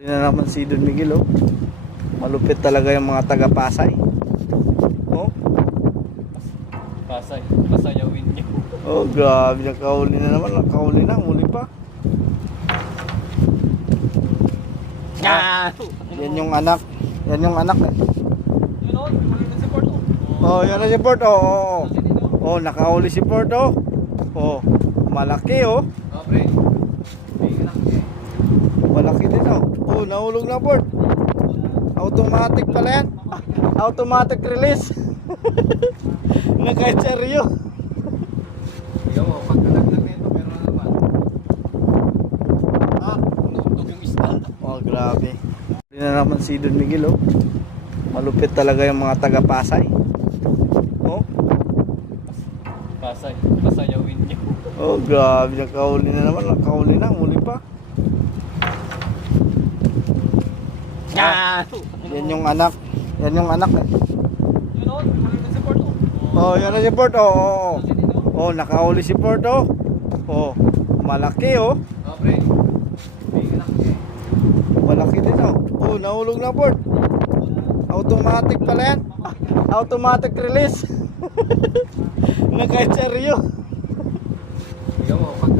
Hindi na naman si Don Miguel, oh. Malupit talaga yung mga taga Pasay. Oh. Pasay, pasayawin niyo. Oh, grabe, nakahuli na naman, nakahuli na, muli pa. Ah! Yan yung anak. Yan yung anak eh. Yun o, maliit si Porto. Oh, yan na si Port. Oh, oh, oh. Oh, nakahuli si Port, oh. Oh, malaki, oh. Ah, pre. Malaki din, oh. Oh, nahulog na Port. Automatic pala yan. Automatic release. Naka-cheryo. Ikaw mo, pag nalaglag nito, meron na naman. Ah, nutog yung isda. Oh, grabe. Hindi na naman si Don Miguel, oh. Malupit talaga yung mga taga Pasay. Oh. Pasay, pasayawin niyo. Oh, grabe, nakahuli na naman, nakahuli na, muli pa. Ah! Yan yung anak. Yan yung anak eh. Yun o, maliit si Porto. Oh, yan na si Port. Oh, oh, oh. Oh, nakahuli si Port, oh. Oh, malaki, oh. Ah, pre. Malaki din, oh. Oh, nahulog na Port. Automatic pala yan. Automatic release. Naka-cheryo. Ikaw mo, pag